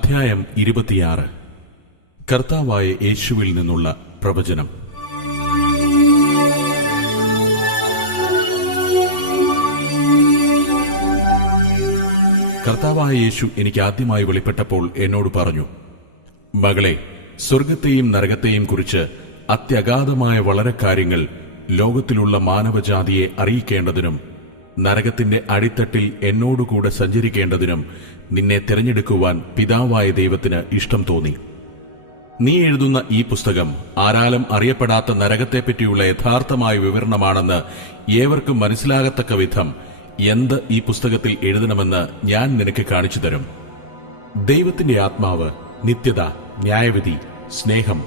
അധ്യായം 26. കർത്താവായ യേശുവിൽ നിന്നുള്ള പ്രവചനം. കർത്താവായ യേശു എനിക്ക് ആദ്യമായി വെളിപ്പെട്ടപ്പോൾ എന്നോട് പറഞ്ഞു, മകളെ, സ്വർഗത്തെയും നരകത്തെയും കുറിച്ച് അത്യഗാധമായ വളരെ കാര്യങ്ങൾ ലോകത്തിലുള്ള മാനവജാതിയെ അറിയിക്കേണ്ടതിനും നരകത്തിന്റെ അടിത്തട്ടിൽ എന്നോടുകൂടെ സഞ്ചരിക്കേണ്ടതിനും നിന്നെ തിരഞ്ഞെടുക്കുവാൻ പിതാവായ ദൈവത്തിന് ഇഷ്ടം തോന്നി. നീ എഴുതുന്ന ഈ പുസ്തകം ആരാലും അറിയപ്പെടാത്ത നരകത്തെപ്പറ്റിയുള്ള യഥാർത്ഥമായ വിവരണമാണെന്ന് ഏവർക്കും മനസ്സിലാകത്തക്ക വിധം എന്ത് ഈ പുസ്തകത്തിൽ എഴുതണമെന്ന് ഞാൻ നിനക്ക് കാണിച്ചു തരും. ദൈവത്തിന്റെ ആത്മാവ് നിത്യത, ന്യായവിധി, സ്നേഹം,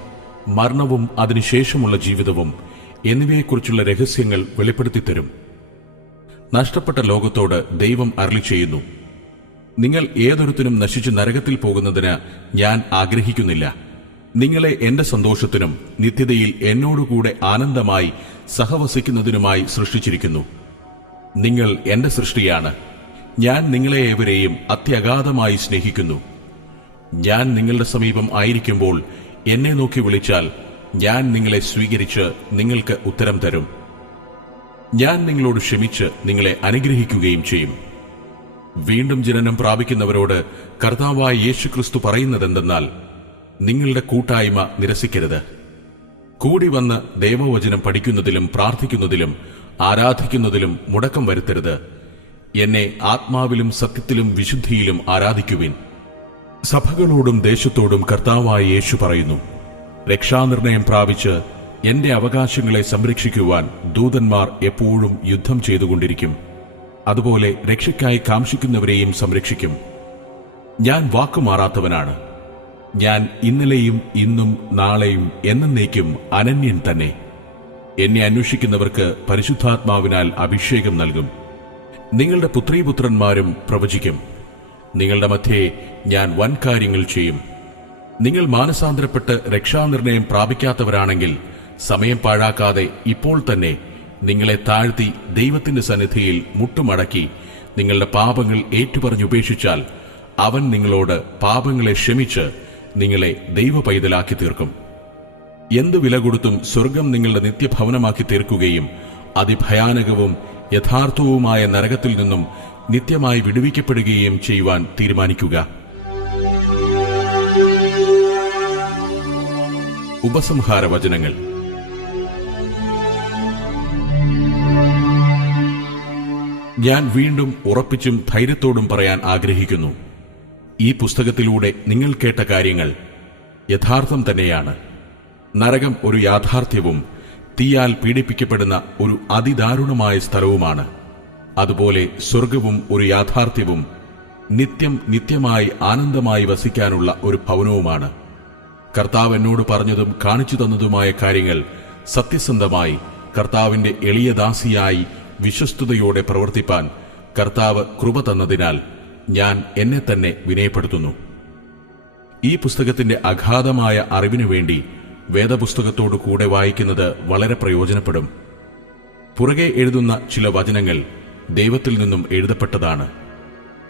മരണവും അതിനുശേഷമുള്ള ജീവിതവും എന്നിവയെക്കുറിച്ചുള്ള രഹസ്യങ്ങൾ വെളിപ്പെടുത്തിത്തരും. നഷ്ടപ്പെട്ട ലോകത്തോട് ദൈവം അരുളിച്ചെയ്യുന്നു, നിങ്ങൾ ഏതൊരുത്തനും നശിച്ച് നരകത്തിൽ പോകുന്നതിന് ഞാൻ ആഗ്രഹിക്കുന്നില്ല. നിങ്ങളെ എന്റെ സന്തോഷത്തിനും നിത്യതയിൽ എന്നോടുകൂടെ ആനന്ദമായി സഹവസിക്കുന്നതിനുമായി സൃഷ്ടിച്ചിരിക്കുന്നു. നിങ്ങൾ എന്റെ സൃഷ്ടിയാണ്. ഞാൻ നിങ്ങളെ ഏവരെയും അത്യഗാധമായി സ്നേഹിക്കുന്നു. ഞാൻ നിങ്ങളുടെ സമീപം ആയിരിക്കുമ്പോൾ എന്നെ നോക്കി വിളിച്ചാൽ ഞാൻ നിങ്ങളെ സ്വീകരിച്ച് നിങ്ങൾക്ക് ഉത്തരം തരും. ഞാൻ നിങ്ങളോട് ക്ഷമിച്ച് നിങ്ങളെ അനുഗ്രഹിക്കുകയും ചെയ്യും. വീണ്ടും ജനനം പ്രാപിക്കുന്നവരോട് കർത്താവായ യേശുക്രിസ്തു പറയുന്നതെന്തെന്നാൽ, നിങ്ങളുടെ കൂട്ടായ്മ നിരസിക്കരുത്. കൂടി വന്ന് ദൈവവചനം പഠിക്കുന്നതിലും പ്രാർത്ഥിക്കുന്നതിലും ആരാധിക്കുന്നതിലും മുടക്കം വരുത്തരുത്. എന്നെ ആത്മാവിലും സത്യത്തിലും വിശുദ്ധിയിലും ആരാധിക്കുവിൻ. സഭകളോടും ദേശത്തോടും കർത്താവായ യേശു പറയുന്നു, രക്ഷാനിർണയം പ്രാപിച്ച് എന്റെ അവകാശങ്ങളെ സംരക്ഷിക്കുവാൻ ദൂതന്മാർ എപ്പോഴും യുദ്ധം ചെയ്തുകൊണ്ടിരിക്കും. അതുപോലെ രക്ഷയ്ക്കായി കാംക്ഷിക്കുന്നവരെയും സംരക്ഷിക്കും. ഞാൻ വാക്കുമാറാത്തവനാണ്. ഞാൻ ഇന്നലെയും ഇന്നും നാളെയും എന്നേക്കും അനന്യൻ തന്നെ. എന്നെ അന്വേഷിക്കുന്നവർക്ക് പരിശുദ്ധാത്മാവിനാൽ അഭിഷേകം നൽകും. നിങ്ങളുടെ പുത്രീപുത്രന്മാരും പ്രവചിക്കും. നിങ്ങളുടെ മധ്യേ ഞാൻ വൻകാര്യങ്ങൾ ചെയ്യും. നിങ്ങൾ മാനസാന്തരപ്പെട്ട് രക്ഷാനിർണയം പ്രാപിക്കാത്തവരാണെങ്കിൽ സമയം പാഴാക്കാതെ ഇപ്പോൾ തന്നെ നിങ്ങളെ താഴ്ത്തി ദൈവത്തിന്റെ സന്നിധിയിൽ മുട്ടുമടക്കി നിങ്ങളുടെ പാപങ്ങൾ ഏറ്റുപറഞ്ഞുപേക്ഷിച്ചാൽ അവൻ നിങ്ങളോട് പാപങ്ങളെ ക്ഷമിച്ച് നിങ്ങളെ ദൈവ പൈതലാക്കി തീർക്കും. എന്ത് വില കൊടുത്തും സ്വർഗം നിങ്ങളുടെ നിത്യഭവനമാക്കി തീർക്കുകയും അതിഭയാനകവും യഥാർത്ഥവുമായ നരകത്തിൽ നിന്നും നിത്യമായി വിടുവിക്കപ്പെടുകയും ചെയ്യുവാൻ തീരുമാനിക്കുക. ഉപസംഹാര വചനങ്ങൾ. ഞാൻ വീണ്ടും ഉറപ്പിച്ചും ധൈര്യത്തോടും പറയാൻ ആഗ്രഹിക്കുന്നു, ഈ പുസ്തകത്തിലൂടെ നിങ്ങൾ കേട്ട കാര്യങ്ങൾ യഥാർത്ഥം തന്നെയാണ്. നരകം ഒരു യാഥാർത്ഥ്യവും തീയാൽ പീഡിപ്പിക്കപ്പെടുന്ന ഒരു അതിദാരുണമായ സ്ഥലവുമാണ്. അതുപോലെ സ്വർഗവും ഒരു യാഥാർത്ഥ്യവും നിത്യമായി ആനന്ദമായി വസിക്കാനുള്ള ഒരു ഭവനവുമാണ്. കർത്താവ് എന്നോട് പറഞ്ഞതും കാണിച്ചു തന്നതുമായ കാര്യങ്ങൾ സത്യസന്ധമായി കർത്താവിന്റെ എളിയ ദാസിയായി വിശ്വസ്തയോടെ പ്രവർത്തിപ്പാൻ കർത്താവ് കൃപ തന്നതിനാൽ ഞാൻ എന്നെ തന്നെ വിനയപ്പെടുത്തുന്നു. ഈ പുസ്തകത്തിന്റെ അഗാധമായ അറിവിനു വേണ്ടി വേദപുസ്തകത്തോടു കൂടെ വായിക്കുന്നത് വളരെ പ്രയോജനപ്പെടും. പുറകെ എഴുതുന്ന ചില വചനങ്ങൾ ദൈവത്തിൽ നിന്നും എഴുതപ്പെട്ടതാണ്.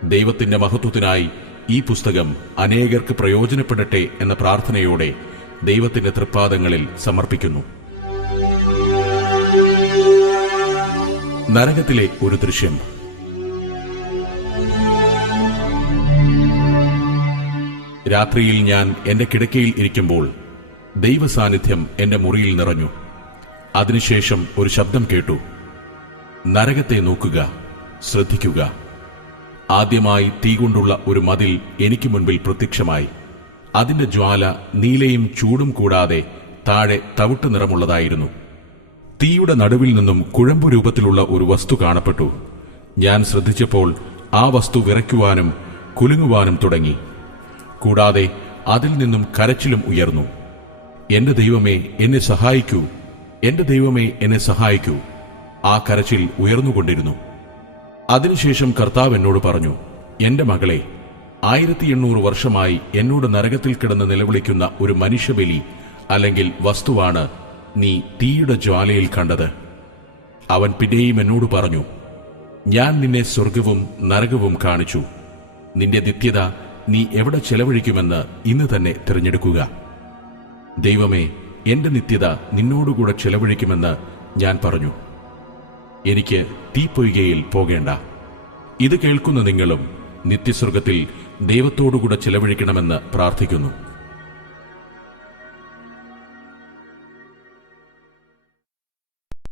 ദൈവത്തിന്റെ മഹത്വത്തിനായി ഈ പുസ്തകം അനേകർക്ക് പ്രയോജനപ്പെടട്ടെ എന്ന പ്രാർത്ഥനയോടെ ദൈവത്തിന്റെ തൃപ്പാദങ്ങളിൽ സമർപ്പിക്കുന്നു. നരകത്തിലെ ഒരു ദൃശ്യം. രാത്രിയിൽ ഞാൻ എന്റെ കിടക്കയിൽ ഇരിക്കുമ്പോൾ ദൈവസാന്നിധ്യം എന്റെ മുറിയിൽ നിറഞ്ഞു. അതിനുശേഷം ഒരു ശബ്ദം കേട്ടു, നരകത്തെ നോക്കുക, ശ്രദ്ധിക്കുക. ആദ്യമായി തീ കൊണ്ടുള്ള ഒരു മതിൽ എനിക്ക് മുൻപിൽ പ്രത്യക്ഷമായി. അതിന്റെ ജ്വാല നീലയും ചൂടും കൂടാതെ താഴെ തവിട്ട് നിറമുള്ളതായിരുന്നു. തീയുടെ നടുവിൽ നിന്നും കുഴമ്പു രൂപത്തിലുള്ള ഒരു വസ്തു കാണപ്പെട്ടു. ഞാൻ ശ്രദ്ധിച്ചപ്പോൾ ആ വസ്തു വിറയ്ക്കുവാനും കുലുങ്ങുവാനും തുടങ്ങി. കൂടാതെ അതിൽ നിന്നും കരച്ചിലും ഉയർന്നു. എന്റെ ദൈവമേ, എന്നെ സഹായിക്കൂ, എന്റെ ദൈവമേ, എന്നെ സഹായിക്കൂ. ആ കരച്ചിൽ ഉയർന്നുകൊണ്ടിരുന്നു. അതിനുശേഷം കർത്താവ് എന്നോട് പറഞ്ഞു, എന്റെ മകളെ, 1800 വർഷമായി എന്നോട് നരകത്തിൽ കിടന്ന് നിലവിളിക്കുന്ന ഒരു മനുഷ്യബലി അല്ലെങ്കിൽ വസ്തുവാണ് നീ തീയുടെ ജ്വാലയിൽ കണ്ടത്. അവൻ പിന്നെയും എന്നോട് പറഞ്ഞു, ഞാൻ നിന്നെ സ്വർഗവും നരകവും കാണിച്ചു. നിന്റെ നിത്യത നീ എവിടെ ചെലവഴിക്കുമെന്ന് ഇന്ന് തന്നെ തിരഞ്ഞെടുക്കുക. ദൈവമേ, എന്റെ നിത്യത നിന്നോടുകൂടെ ചെലവഴിക്കുമെന്ന് ഞാൻ പറഞ്ഞു. എനിക്ക് തീപ്പൊയ്കയിൽ പോകേണ്ട. ഇത് കേൾക്കുന്ന നിങ്ങളും നിത്യസ്വർഗത്തിൽ ദൈവത്തോടുകൂടെ ചെലവഴിക്കണമെന്ന് പ്രാർത്ഥിക്കുന്നു.